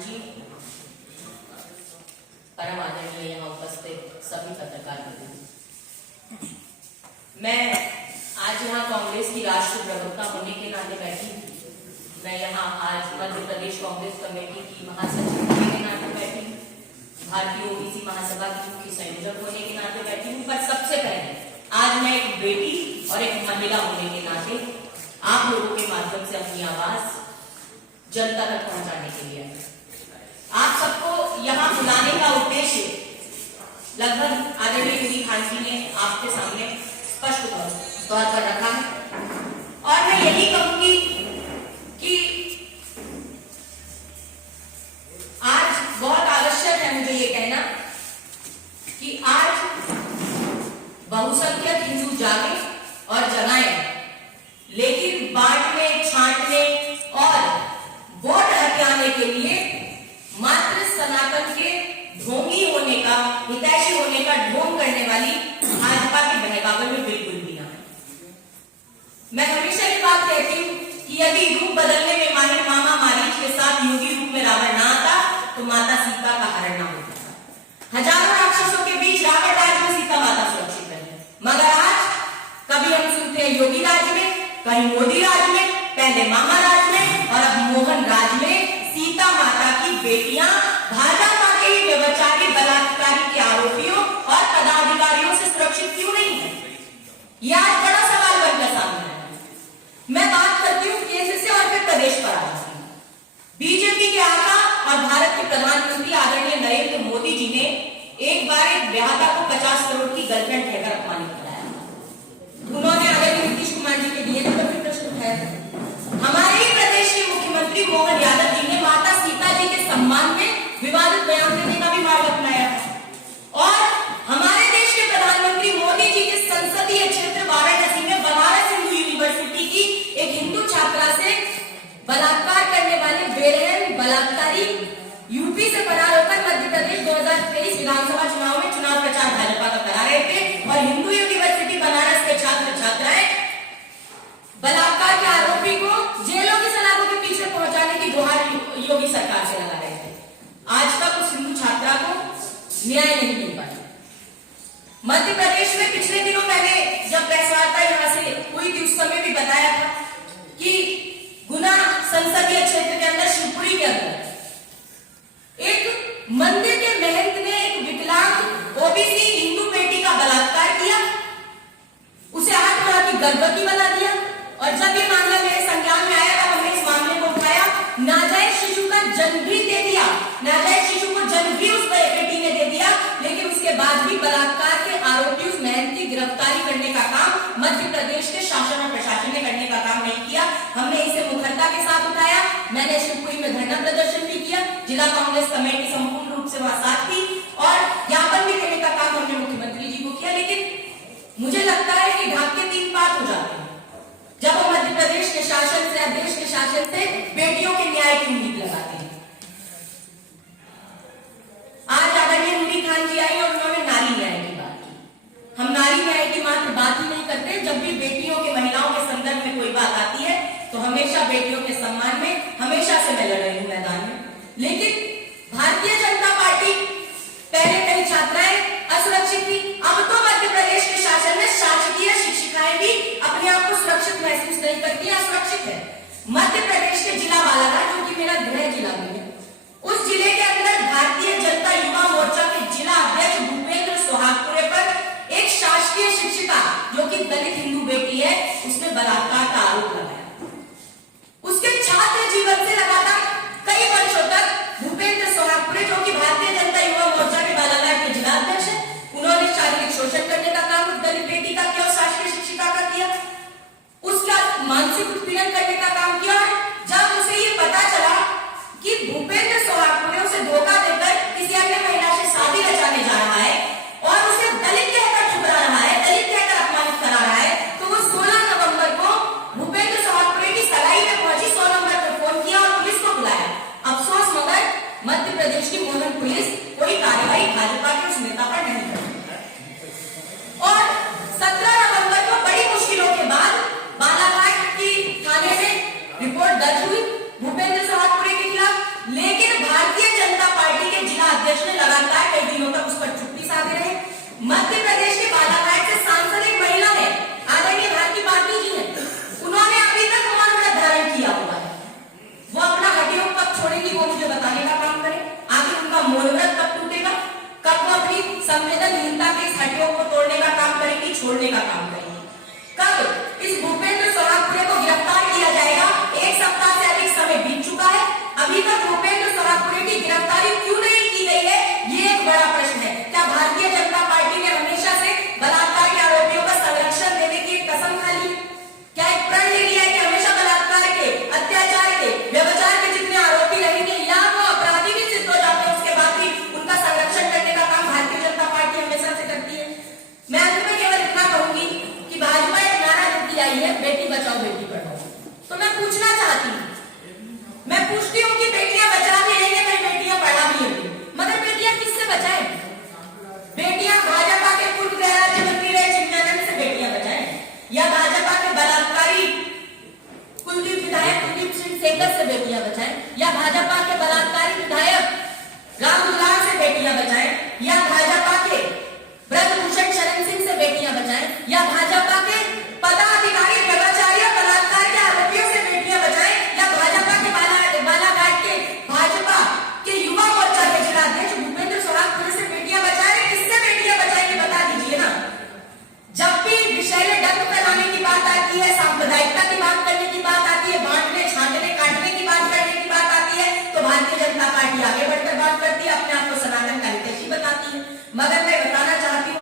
जी, परम आदरणीय यहाँ उपस्थित सभी पत्रकार मित्र, मैं आज यहाँ कांग्रेस की राष्ट्रीय प्रवक्ता होने के नाते बैठी हूँ। मैं यहाँ आज मध्य प्रदेश कांग्रेस कमेटी की महासचिव होने के नाते बैठी हूँ, भारतीय ओबीसी महासभा की मुख्य संयोजक होने के नाते बैठी हूँ। पर सबसे पहले आज मैं एक बेटी और एक महिला होने के नाते आप लोगों के माध्यम से अपनी आवाज जनता तक पहुंचाने के लिए आप सबको यहाँ बुलाने का उद्देश्य लगभग आदरणीय यूरी खान जी ने आपके सामने स्पष्ट तौर पर रखा है। और मैं यही कहूंगी कि आज बहुत आवश्यक है मुझे ये कहना कि आज बहुसंख्यक हिंदू जागे और जगाएं, लेकिन बांटने, छांटने और वोट हथियाने के लिए मात्र सनातन के ढोंगी होने का, हितैषी होने का ढोंग करने वाली भाजपा के बहकावे में बिल्कुल भी ना है। मैं हमेशा ये बात कहती हूँ कि यदि रूप बदलने में माहिर मामा मारीच के साथ योगी रूप में रावण ना आता तो माता सीता का हरण ना होता। हजारों राक्षसों के बीच रावण राज में सीता माता सुरक्षित है, मगर आज कभी हम सुनते हैं योगी राज में, कहीं मोदी राज में, पहले मामा राज में और अब मोहन राज में सीता माता की बेटियां भाजपा के ही व्यभिचारी बलात्कारी के आरोपियों और पदाधिकारियों से सुरक्षित क्यों नहीं है? यह आज बड़ा सवाल बनकर सामने है। मैं बात करती हूँ केंद्र से और फिर प्रदेश पर आ जाती हूँ। बीजेपी के आका और भारत के प्रधानमंत्री आदरणीय नरेंद्र मोदी जी ने एक बार एक ब्याहता को 50 करोड़ की गर्लफ्रेंड कहकर अपमानित कराया। उन्होंने आदरणीय नीतीश कुमार जी के दिए तो फिर प्रश्न उठाया। हमारे ही प्रदेश के मुख्यमंत्री मोहन यादव जी ने माता सीता जी के सम्मान में विवादित बयान देने का भी मार्ग अपनाया और हमारे देश के प्रधानमंत्री मोदी जी के संसदीय क्षेत्र वाराणसी में बनारस हिंदू यूनिवर्सिटी की एक हिंदू छात्रा से बलात्कार करने वाले बेरहम बलात्कारी यूपी से फरार होकर मध्य प्रदेश 2023 विधानसभा चुनाव में चुनाव प्रचार भाजपा का करा रहे थे और हिंदू यूनिवर्सिटी बनारस के छात्र छात्राएं बलात्कार के आरोपी को जेलों की सलाखों के पीछे पहुंचाने की गुहार योगी सरकार से लगा रहे थे। आज तक उस हिंदू छात्रा को न्याय नहीं मिल पाया। मध्य प्रदेश में पिछले दिनों मैंने जब प्रेस वार्ता यहां से हुई थी उस समय भी बताया था कि गुना संसदीय क्षेत्र के अंदर शिवपुरी के अंदर एक मंदिर के महंत ने एक विकलांग ओबीसी हिंदू बेटी का बलात्कार किया, उसे 8 माह की गर्भवती बना दिया और जब ये मामला मेरे संज्ञान में आया तब हमने इस मामले को उठाया। नाजायज शिशु का जन्म भी दे दिया, नाजायज शिशु को जन्म भी उस बेटी ने दे दिया, लेकिन उसके बाद भी बलात्कार के आरोपी उस महंत की गिरफ्तारी करने का काम मध्य प्रदेश के शासन और प्रशासन ने करने का काम नहीं किया। हमने इसे मुखरता के साथ उठाया। मैंने शिवपुरी में धरना प्रदर्शन भी किया, जिला कांग्रेस कमेटी संपूर्ण रूप से वहां साथ थी और ज्ञापन भी देने का काम हमने मुख्यमंत्री जी को किया। लेकिन मुझे लगता है कि ढाक के 3 पात हो जाते हैं जब हम मध्य प्रदेश के शासन से, देश के शासन से बेटियों के न्याय की उम्मीद लगाते हैं। आज आदरणीय यूरी खान जी आई और उन्होंने नारी न्याय की बात की। हम नारी न्याय की मात्र बात ही नहीं करते, जब भी बेटियों के, महिलाओं के संदर्भ में कोई बात आती है तो हमेशा बेटियों के सम्मान में हमेशा से मैं लड़ रही हूं मैदान में। लेकिन भारतीय काम करेंगे। कब इस भूपेंद्र सोहागपुरे को गिरफ्तार किया जाएगा? एक सप्ताह से अधिक समय बीत चुका है, अभी तक भूपेंद्र सोहागपुरे की गिरफ्तारी क्यों नहीं की गई है, ये एक बड़ा प्रश्न है। क्या भारतीय जनता पार्टी ने हमेशा से बलात्कार के आरोपियों का संरक्षण देने की एक कसम खा ली? क्या एक प्रण ले लिया है कि हमेशा बलात्कार के, अत्याचार के, व्यभिचार के जितने आरोपी रहेंगे या वो अपराधी भी सिद्ध हो जाते हैं उसके बाद भी उनका संरक्षण करने का काम भारतीय जनता पार्टी हमेशा से करती है? मैं अंत में केवल इतना कहूंगी कि भाजपा एक नारा देती आई है, बेटी बचाओ बेटी पढ़ाओ। तो मैं पूछना चाहती हूँ, मैं पूछती हूँ कि बेटियां बचा भी लेंगे भाई, बेटियां पढ़ा भी लेंगे, मगर बेटियां किससे बचाएं? बेटियां भाजपा के पूर्व गृह राज्य मंत्री रहे चिन्मयानंद से बेटियां बचाएं, या भाजपा के बलात्कारी कुलदीप विधायक कुलदीप सिंह सेंगर से बेटियां बचाएं, या भाजपा के बलात्कारी